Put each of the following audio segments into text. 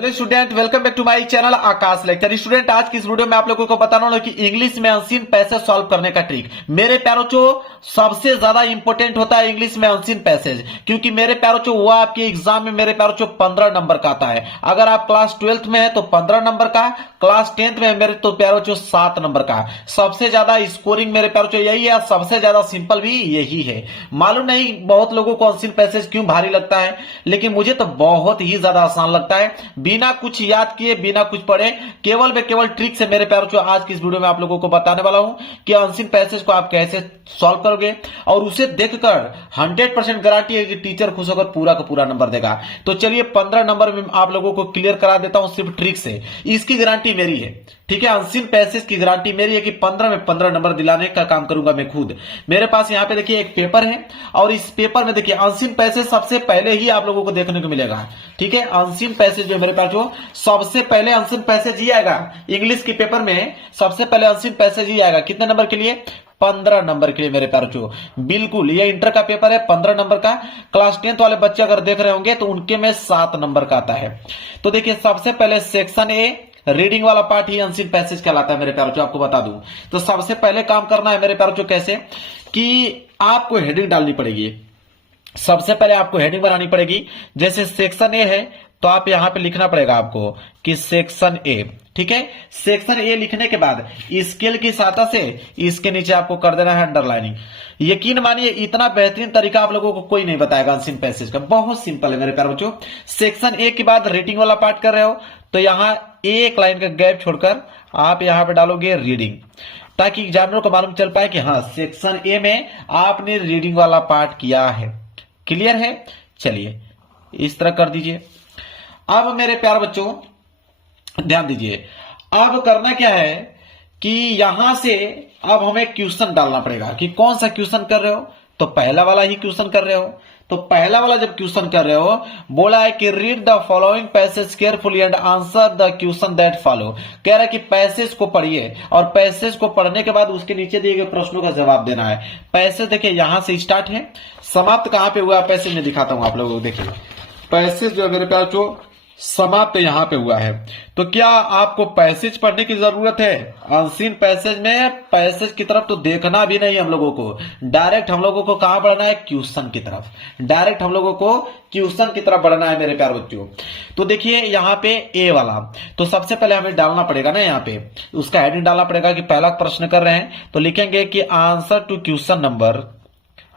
Hello student, welcome back to my channel Aakash lecture. Student, आज की इस वीडियो में आप लोगों को बताना होगा कि इंग्लिश में अनसीन पैसेज सॉल्व करने का ट्रिक। मेरे प्यारों चो, सबसे ज्यादा इंपॉर्टेंट होता है इंग्लिश में अनसीन पैसेज, क्योंकि मेरे प्यारों चो वो आपके एग्जाम में मेरे प्यारों चो 15 नंबर का आता है। अगर आप क्लास 12th में है तो 15 नंबर का, क्लास 10th में है मेरे तो प्यारों चो 7 नंबर का। सबसे ज्यादा स्कोरिंग मेरे प्यारों चो यही है, सबसे ज्यादा सिंपल भी यही है। मालूम नहीं बहुत लोगों को अनसीन पैसेज क्यों भारी लगता है, लेकिन मुझे तो बहुत ही ज्यादा आसान लगता है। बिना कुछ याद किए, बिना कुछ पढ़े, केवल वे केवल ट्रिक से मेरे प्यारों चो आज की इस वीडियो में आप लोगों को बताने वाला हूं कि अनसीन पैसेज को आप कैसे सॉल्व करोगे, और उसे देखकर 100% गारंटी है कि टीचर खुश होकर पूरा का पूरा नंबर देगा। तो चलिए 15 नंबर में आप लोगों को क्लियर करा देता हूं सिर्फ ट्रिक से। इसकी गारंटी मेरी है, ठीक है। अनसीन पैसेज की गारंटी मेरी है कि 15 में 15 नंबर दिलाने का काम करूंगा मैं खुद। मेरे पास यहां पे देखिए एक पेपर है, और इस पेपर में देखिए अनसीन पैसेज सबसे पहले ही आप लोगों को देखने को मिलेगा, ठीक है। अनसीन पैसेज जो मेरे पास जो सबसे पहले अनसीन पैसेज ही आएगा इंग्लिश के पेपर में, सबसे पहले अनसीन पैसेज ही आएगा। कितने नंबर के लिए? 15 नंबर के लिए मेरे प्यारों चो। बिल्कुल, ये इंटर का पेपर है 15 नंबर का। क्लास 10th वाले बच्चे अगर देख रहे होंगे तो उनके में 7 नंबर का आता है। तो देखिए सबसे पहले सेक्शन ए रीडिंग वाला पार्ट ही अनसीन पैसेज कहलाता है मेरे प्यारों चो, आपको बता दूं। तो सबसे पहले काम करना है मेरे प्यारों चो कैसे, कि आपको हेडिंग डालनी पड़ेगी। सबसे पहले आपको हेडिंग बनानी पड़ेगी। जैसे सेक्शन ए है तो आप यहां पे लिखना पड़ेगा आपको कि सेक्शन ए, ठीक है। सेक्शन ए लिखने के बाद स्केल की सहायता से इसके नीचे आपको कर देना है अंडरलाइनिंग। यकीन मानिए इतना बेहतरीन तरीका आप लोगों को कोई नहीं बताएगा अनसीन पैसेज का, बहुत सिंपल है मेरे प्यारे बच्चों। सेक्शन ए के बाद रीडिंग वाला पार्ट कर रहे हो तो यहां एक लाइन का गैप छोड़कर आप यहां पे डालोगे रीडिंग, ताकि एग्जामिनर को मालूम चल पाए कि हाँ सेक्शन ए में आपने रीडिंग वाला पार्ट किया है। क्लियर है? चलिए इस तरह कर दीजिए। अब मेरे प्यारे बच्चों ध्यान दीजिए, अब करना क्या है कि यहां से अब हमें क्वेश्चन डालना पड़ेगा कि कौन सा क्वेश्चन कर रहे हो। तो पहला वाला ही क्वेश्चन कर रहे हो। तो पहला वाला जब क्वेश्चन कर रहे हो, बोला है कि read the following passage carefully and answer the question that follow. कह रहा है कि पैसेज को पढ़िए और पैसेज को पढ़ने के बाद उसके नीचे दिए गए प्रश्नों का जवाब देना है। पैसेज देखिए यहां से स्टार्ट है, समाप्त कहां पे हुआ पैसेज में दिखाता हूं आप लोगों को। देखिए पैसेज जो मेरे प्यार जो समाप्त यहां पे हुआ है। तो क्या आपको पैसेज पढ़ने की जरूरत है? अनसीन पैसेज में पैसेज की तरफ तो देखना भी नहीं हम लोगों को, डायरेक्ट हम लोगों को कहां बढ़ना है? क्वेश्चन की तरफ। डायरेक्ट हम लोगों को क्वेश्चन की तरफ बढ़ना है मेरे प्यारे बच्चों। तो देखिए यहां पे ए वाला, तो सबसे पहले हमें डालना पड़ेगा ना, यहाँ पे उसका हेडिंग डालना पड़ेगा कि पहला प्रश्न कर रहे हैं तो लिखेंगे कि आंसर टू क्वेश्चन नंबर,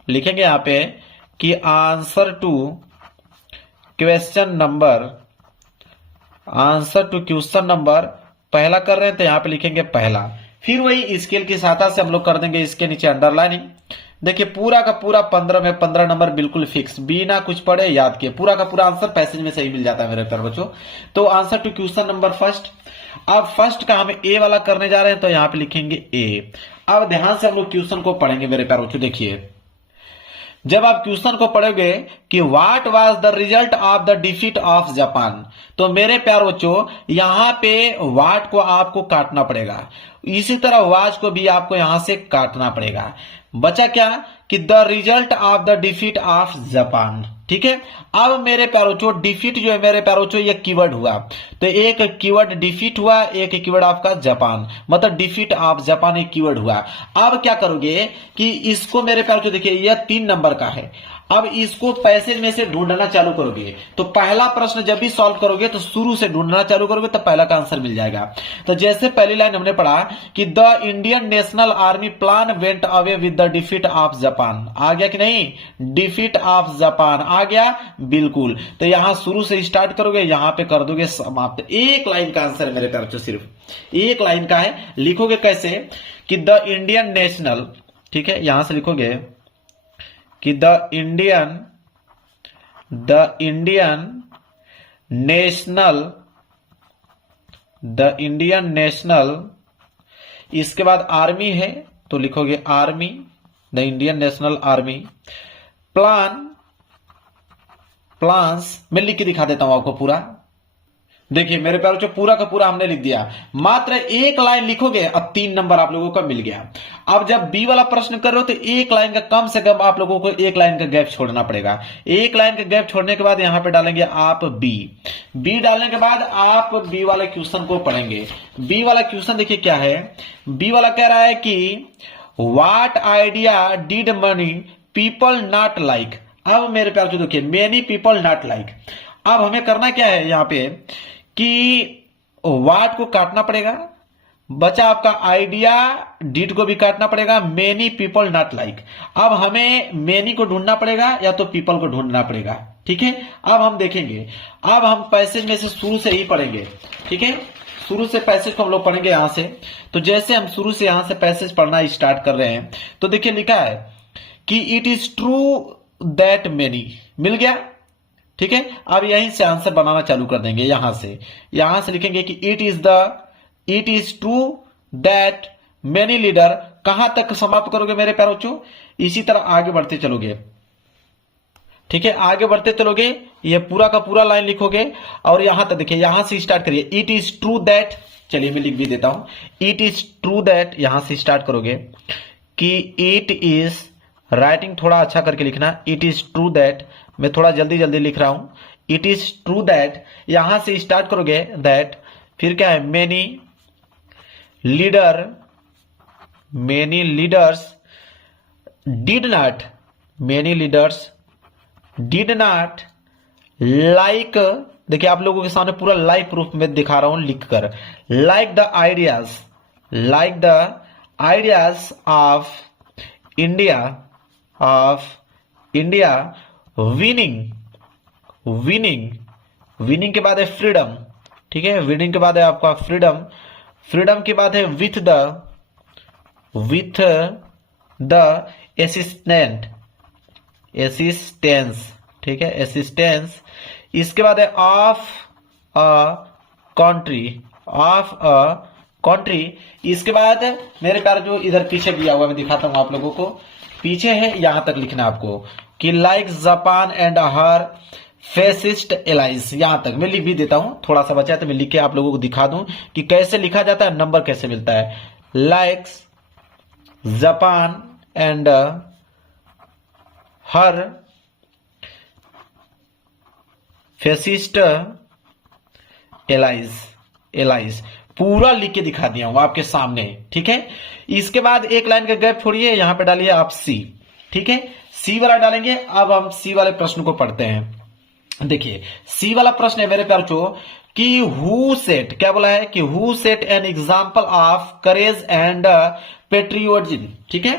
लिखेंगे यहां पे कि answer to question number, answer to question number पहला कर रहे हैं तो यहां पे लिखेंगे पहला। फिर वही स्केल की सहायता से हम लोग कर देंगे इसके नीचे अंडरलाइनिंग। देखिए पूरा का पूरा 15 में 15 नंबर बिल्कुल फिक्स, बिना कुछ पढ़े याद किए पूरा का पूरा आंसर पैसेज में सही मिल जाता है मेरे प्यारे बच्चों। तो answer to question number first. अब फर्स्ट का हम ए वाला करने जा रहे हैं तो यहां पे लिखेंगे ए। अब ध्यान से हम लोग क्वेश्चन को पढ़ेंगे मेरे प्यारे बच्चों। देखिए जब आप क्वेश्चन को पढ़ोगे कि what was the result of the defeat of Japan, तो मेरे प्यारे बच्चों यहां पे व्हाट को आपको काटना पड़ेगा, इसी तरह वाज को भी आपको यहां से काटना पड़ेगा। बचा क्या कि the result of the defeat of Japan, ठीक है। अब मेरे प्यारे बच्चों डिफीट जो है मेरे प्यारे बच्चों ये कीवर्ड हुआ, तो एक कीवर्ड डिफीट हुआ, एक कीवर्ड आपका जापान, मतलब डिफीट ऑफ जापान एक कीवर्ड हुआ। अब क्या करोगे कि इसको मेरे प्यारे बच्चों देखिए यह 3 नंबर का है, अब इसको पैसेज में से ढूंढना चालू करोगे। तो पहला प्रश्न जब भी सॉल्व करोगे तो शुरू से ढूंढना चालू करोगे तो पहला का आंसर मिल जाएगा। तो जैसे पहली लाइन हमने पढ़ा कि the Indian National Army plan went away with the defeat of Japan, आ गया कि नहीं? डिफीट ऑफ जापान आ गया, बिल्कुल। तो यहां शुरू से स्टार्ट करोगे, यहां पे कर दोगे समाप्त। एक लाइन का आंसर है मेरे प्यारे बच्चों, सिर्फ एक लाइन का है। लिखोगे कैसे कि द इंडियन नेशनल, ठीक है, यहां से लिखोगे कि द इंडियन नेशनल, इसके बाद आर्मी है तो लिखोगे army, the Indian National army plans, मैं लिख के दिखा देता हूं आपको पूरा। देखिए मेरे प्यारों जो पूरा का पूरा हमने लिख दिया, मात्र एक लाइन लिखोगे अब 3 नंबर आप लोगों का मिल गया। अब जब बी वाला प्रश्न कर रहे हो तो एक लाइन का कम से कम आप लोगों को एक लाइन का गैप छोड़ना पड़ेगा। एक लाइन का गैप छोड़ने के बाद यहां पे डालेंगे आप बी डालने के बाद आप बी वाले क्वेश्चन को पढ़ेंगे। बी वाला क्वेश्चन देखिए क्या है, बी वाला कह रहा है कि what idea did money people not like. अब मेरे प्यार से देखिए मेनी पीपल नॉट लाइक। अब हमें करना क्या है यहां पे कि वाट को काटना पड़ेगा, बचा आपका आइडिया, डिड को भी काटना पड़ेगा, मेनी पीपल नॉट लाइक। अब हमें मेनी को ढूंढना पड़ेगा या तो पीपल को ढूंढना पड़ेगा। ठीक है, अब हम देखेंगे, अब हम पैसेज में से शुरू से ही पढ़ेंगे। ठीक है, शुरू से पैसेज को हम लोग पढ़ेंगे यहां से। तो जैसे हम शुरू से यहां से पैसेज पढ़ना स्टार्ट कर रहे हैं तो देखिए लिखा है कि it is true that many, मिल गया। ठीक है, अब यहीं से आंसर बनाना चालू कर देंगे। यहां से लिखेंगे कि it is true that many leader. कहां तक समाप्त करोगे मेरे प्यारे बच्चों, इसी तरह आगे बढ़ते चलोगे। ठीक है, आगे बढ़ते चलोगे, ये पूरा का पूरा लाइन लिखोगे और यहां तक देखिए, यहां से स्टार्ट करिए। इट इज ट्रू दैट, चलिए मैं लिख भी देता हूं, इट इज ट्रू दैट, यहां से स्टार्ट करोगे कि इट इज, राइटिंग थोड़ा अच्छा करके लिखना, इट इज ट्रू दैट, मैं थोड़ा जल्दी जल्दी लिख रहा हूं। इट इज ट्रू दैट, यहां से स्टार्ट करोगे दैट, फिर क्या है, many leaders did not like. देखिए आप लोगों के सामने पूरा लाइव प्रूफ में दिखा रहा हूं लिखकर, like the ideas of India winning के बाद है फ्रीडम। ठीक है, विनिंग के बाद है आपका फ्रीडम के बाद है विथ द असिस्टेंस। ठीक है, असिस्टेंस। इसके बाद है ऑफ अ कंट्री। इसके बाद मेरे प्यारे जो इधर पीछे दिया हुआ मैं दिखाता हूं आप लोगों को, पीछे है, यहां तक लिखना आपको कि like Japan and her fascist allies. यहां तक मैं लिख भी देता हूं, थोड़ा सा बचा है तो मैं लिख के आप लोगों को दिखा दूं कि कैसे लिखा जाता है, नंबर कैसे मिलता है। Like Japan and her fascist allies पूरा लिख के दिखा दिया हूं आपके सामने। ठीक है, इसके बाद एक लाइन का गैप छोड़िए, यहां पे डालिए आप सी। ठीक है, सी वाला डालेंगे। अब हम सी वाले प्रश्न को पढ़ते हैं। देखिए सी वाला प्रश्न है मेरे प्यारों कि हु सेट, क्या बोला है कि who set N example of courage and patriotism. ठीक है,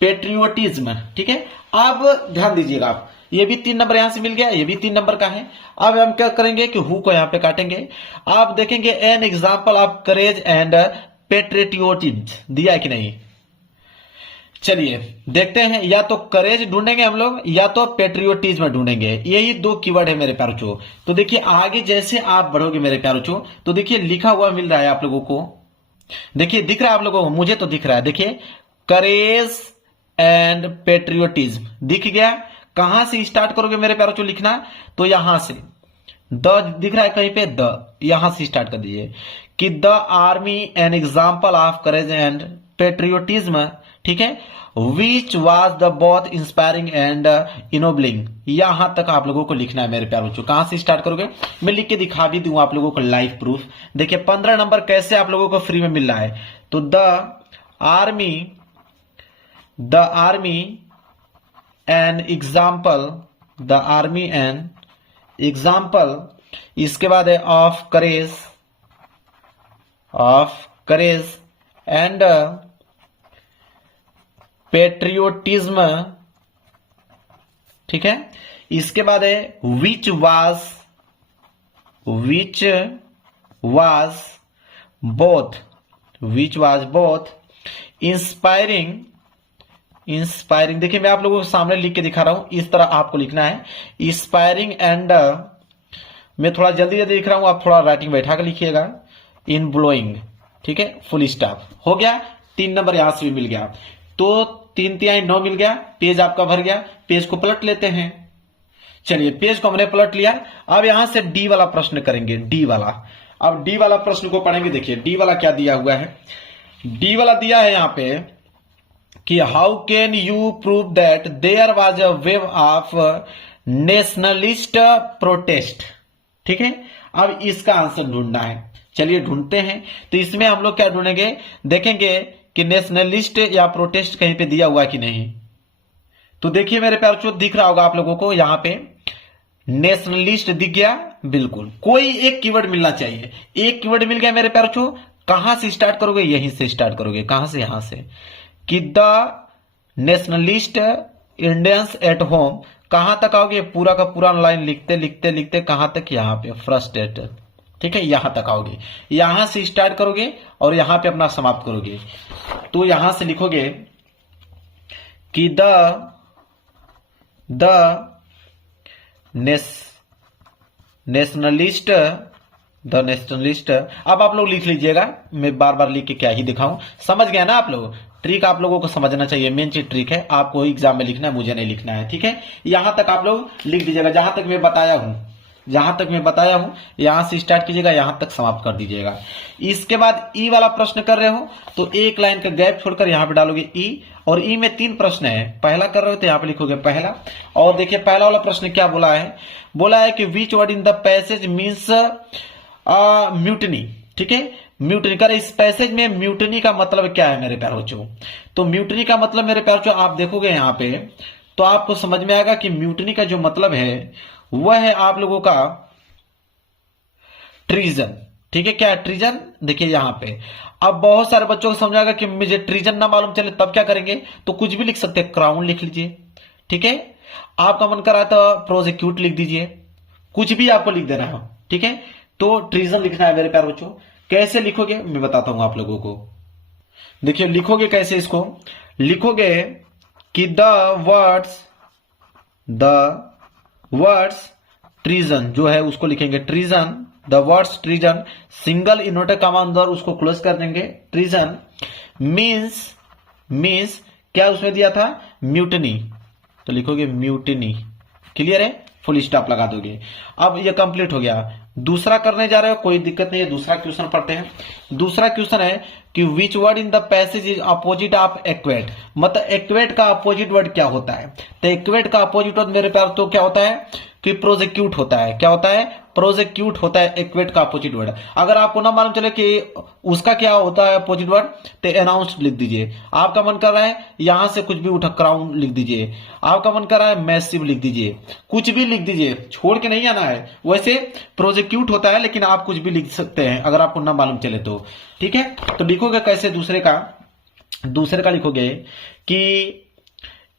पेट्रियोटिज्म। ठीक है, अब ध्यान दीजिएगा आप, ये भी 3 नंबर यहां से मिल गया, ये भी 3 नंबर का है। अब हम क्या करेंगे कि हु को यहां पे काटेंगे। आप देखेंगे N example of courage and patriotism दिया है कि नहीं, चलिए देखते हैं। या तो करेज ढूंढेंगे हम लोग या तो पेट्रियोटिज्म ढूंढेंगे, यही 2 कीवर्ड है मेरे प्यारों। तो देखिए आगे जैसे आप बढ़ोगे मेरे प्यारों तो देखिए लिखा हुआ मिल रहा है आप लोगों को, देखिए दिख रहा है आप लोगों को, मुझे तो दिख रहा है। देखिए करेज एंड पेट्रियोटिज्म दिख गया। कहां से स्टार्ट करोगे मेरे प्यारों लिखना, तो यहां से द दिख रहा है कहीं पे, द यहां से स्टार्ट कर दीजिए कि the army an example of courage and patriotism. ठीक है, which was the both inspiring and ennobling. यहां तक आप लोगों को लिखना है मेरे प्यारों। कहां से स्टार्ट करोगे, मैं लिख के दिखा भी दूं आप लोगों को लाइव प्रूफ। देखिए 15 नंबर कैसे आप लोगों को फ्री में मिल रहा है। तो द आर्मी एन एग्जाम्पल, इसके बाद है ऑफ करेज एंड पेट्रियोटिज्म। ठीक है, इसके बाद है विच वाज बोथ इंस्पायरिंग। देखिए मैं आप लोगों के सामने लिख के दिखा रहा हूं, इस तरह आपको लिखना है इंस्पायरिंग एंड, मैं थोड़ा जल्दी जल्दी लिख रहा हूं, आप थोड़ा राइटिंग बैठा कर लिखिएगा, इन ब्लोइंग। ठीक है, फुल स्टॉप हो गया। 3 नंबर यहां से भी मिल गया, तो 3 तिहाई 9 मिल गया, पेज आपका भर गया। पेज को पलट लेते हैं, चलिए पेज को हमने पलट लिया। अब यहां से डी वाला प्रश्न करेंगे, डी वाला। अब डी वाला प्रश्न को पढ़ेंगे। देखिए डी वाला क्या दिया हुआ है। डी वाला दिया है यहां पे कि how can you prove that there was a wave of nationalist protest. ठीक है, अब इसका आंसर ढूंढना है। चलिए ढूंढते हैं। तो इसमें हम लोग क्या ढूंढेंगे, देखेंगे कि नेशनलिस्ट या प्रोटेस्ट कहीं पे दिया हुआ कि नहीं। तो देखिए मेरे प्यार बच्चों, दिख रहा होगा आप लोगों को, यहां पे नेशनलिस्ट दिख गया। बिल्कुल, कोई एक कीवर्ड मिलना चाहिए। एक कीवर्ड मिल गया मेरे प्यार बच्चों। कहां से स्टार्ट करोगे, यहीं से स्टार्ट करोगे। कहां से, यहां से कि the nationalist Indians at home. कहां तक आओगे, पूरा का पूरा लाइन लिखते लिखते लिखते कहां तक, यहां पे फ्रस्ट्रेटेड। ठीक है, यहां तक आओगे, यहां से स्टार्ट करोगे और यहां पे अपना समाप्त करोगे। तो यहां से लिखोगे कि द नेशनलिस्ट, द नेशनलिस्ट। अब आप लोग लिख लीजिएगा, मैं बार बार लिख के क्या ही दिखाऊं। समझ गया ना आप लोग। ट्रिक आप लोगों को समझना चाहिए, मेन चीज ट्रिक है। आपको एग्जाम में लिखना है, मुझे नहीं लिखना है। ठीक है, यहां तक आप लोग लिख दीजिएगा, जहां तक मैं बताया हूं, जहां तक मैं बताया हूं यहां से स्टार्ट कीजिएगा, यहां तक समाप्त कर दीजिएगा। इसके बाद ई वाला प्रश्न कर रहे हो तो एक लाइन का गैप छोड़कर यहां पे डालोगे ई। और ई में 3 प्रश्न है। पहला कर रहे हो तो यहां पे लिखोगे पहला। और देखिए पहला वाला प्रश्न क्या बोला है, बोला है कि which word in the passage means mutiny. ठीक है, म्यूटनी कर। इस पैसेज में म्यूटनी का मतलब क्या है मेरे प्यारे बच्चों। तो म्यूटनी का मतलब मेरे प्यारे बच्चों आप देखोगे यहां पे तो आपको समझ में आएगा कि म्यूटनी का जो मतलब है वह है आप लोगों का ट्रीजन। ठीक है, क्या है ट्रीजन, देखिए यहां पे। अब बहुत सारे बच्चों को समझ आएगा कि मुझे ट्रीजन ना मालूम चले तब क्या करेंगे, तो कुछ भी लिख सकते हैं, क्राउन लिख लीजिए। ठीक है, आपका मन करा तो प्रोसिक्यूट लिख दीजिए, कुछ भी आपको लिख देना है। ठीक है, तो ट्रीजन लिखना है मेरे प्यारे बच्चों। कैसे लिखोगे मैं बताता हूं आप लोगों को। देखिए लिखोगे कैसे, इसको लिखोगे कि द वर्ड्स ट्रीजन जो है उसको लिखेंगे treason, the words treason, single inverted comma अंदर उसको क्लोज कर देंगे। ट्रीजन मीन्स क्या उसमें दिया था, म्यूटनी, तो लिखोगे म्यूटनी। क्लियर है, फुल स्टॉप लगा दोगे। अब ये कंप्लीट हो गया। दूसरा करने जा रहे हो, कोई दिक्कत नहीं है। दूसरा क्वेश्चन पढ़ते हैं। दूसरा क्वेश्चन है कि which word in the passage is opposite of equate. मतलब एक्वेट का अपोजिट वर्ड क्या होता है। तो एक्वेट का अपोजिट वर्ड मेरे प्यार तो क्या होता है कि प्रोजेक्यूट होता है। क्या होता है, प्रोजेक्यूट होता है एक्वेट का अपोजिट वर्ड। अगर आपको ना मालूम चले कि उसका क्या होता है अपोजिट वर्ड, तो अनाउंस्ड लिख दीजिए। आपका मन कर रहा है यहां से कुछ भी उठा, क्राउन लिख दीजिए। आपका मन कर रहा है मैसिव लिख दीजिए, कुछ भी लिख दीजिए, छोड़ के नहीं आना है। वैसे प्रोजेक्यूट होता है लेकिन आप कुछ भी लिख सकते हैं अगर आपको ना मालूम चले तो। ठीक है, तो लिखोगे कैसे, दूसरे का लिखोगे कि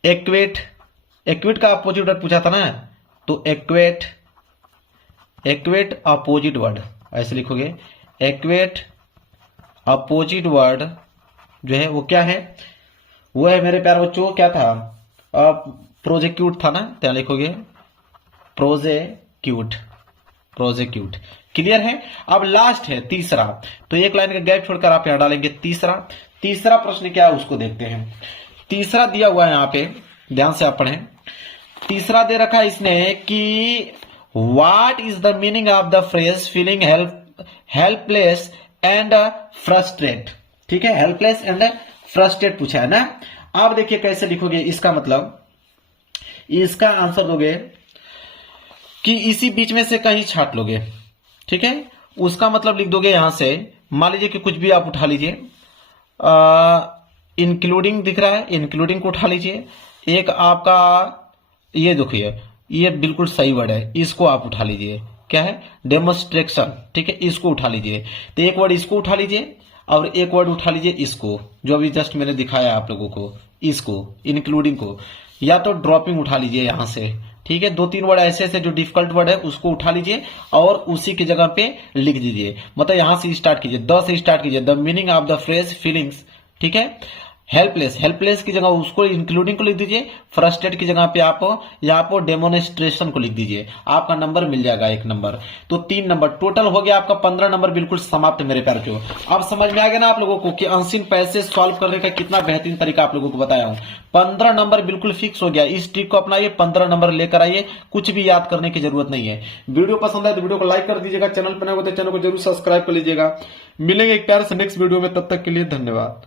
एक्वेट का अपोजिट वर्ड पूछा था ना, तो एक्वेट अपोजिट वर्ड ऐसे लिखोगे। एक्वेट अपोजिट वर्ड जो है वो क्या है, वो है मेरे प्यारे बच्चों क्या था, प्रोजेक्यूट था ना, तो लिखोगे प्रोजेक्यूट। क्लियर है। अब लास्ट है तीसरा, तो एक लाइन का गैप छोड़कर आप यहां डालेंगे तीसरा प्रश्न क्या है उसको देखते हैं। तीसरा दिया हुआ है यहां पे, ध्यान से आप पढ़ें। तीसरा दे रखा है इसने कि what is the meaning of the phrase feeling helpless and frustrate. ठीक है, हेल्पलेस एंड फ्रस्ट्रेट पूछा है ना। आप देखिए कैसे लिखोगे इसका मतलब, इसका आंसर दोगे कि इसी बीच में से कहीं छाट लोगे। ठीक है, उसका मतलब लिख दोगे यहां से। मान लीजिए कि कुछ भी आप उठा लीजिए, इंक्लूडिंग दिख रहा है, इंक्लूडिंग को उठा लीजिए। एक आपका ये देखिए, ये बिल्कुल सही वर्ड है, इसको आप उठा लीजिए। क्या है, डेमोन्स्ट्रेशन। ठीक है, इसको उठा लीजिए। तो एक वर्ड इसको उठा लीजिए और एक वर्ड उठा लीजिए इसको, जो अभी जस्ट मैंने दिखाया आप लोगों को, इसको इंक्लूडिंग को, या तो ड्रॉपिंग उठा लीजिए यहां से। ठीक है, 2-3 वर्ड ऐसे ऐसे जो डिफिकल्ट वर्ड है उसको उठा लीजिए और उसी की जगह पे लिख दीजिए। मतलब यहां से स्टार्ट कीजिए, द से स्टार्ट कीजिए, the meaning of the phrase feelings. ठीक है, हेल्पलेस की जगह उसको इंक्लूडिंग को लिख दीजिए, फ्रस्ट्रेट की जगह पे आप यहाँ पर डेमोन्स्ट्रेशन को लिख दीजिए, आपका नंबर मिल जाएगा 1 नंबर। तो 3 नंबर टोटल हो गया आपका 15 नंबर बिल्कुल समाप्त मेरे प्यारे जो। अब समझ में आ गया ना आप लोगों को कि अनसीन पैसेज सॉल्व करने का कितना बेहतरीन तरीका आप लोगों को बताया हूं। 15 नंबर बिल्कुल फिक्स हो गया, इस ट्रिक को अपनाइए, 15 नंबर लेकर आइए, कुछ भी याद करने की जरूरत नहीं है। वीडियो पसंद आए तो वीडियो को लाइक कर दीजिएगा, चैनल पर नए हो तो चैनल को जरूर सब्सक्राइब कर लीजिएगा। मिलेंगे एक प्यारे से नेक्स्ट वीडियो में, तब तक के लिए धन्यवाद।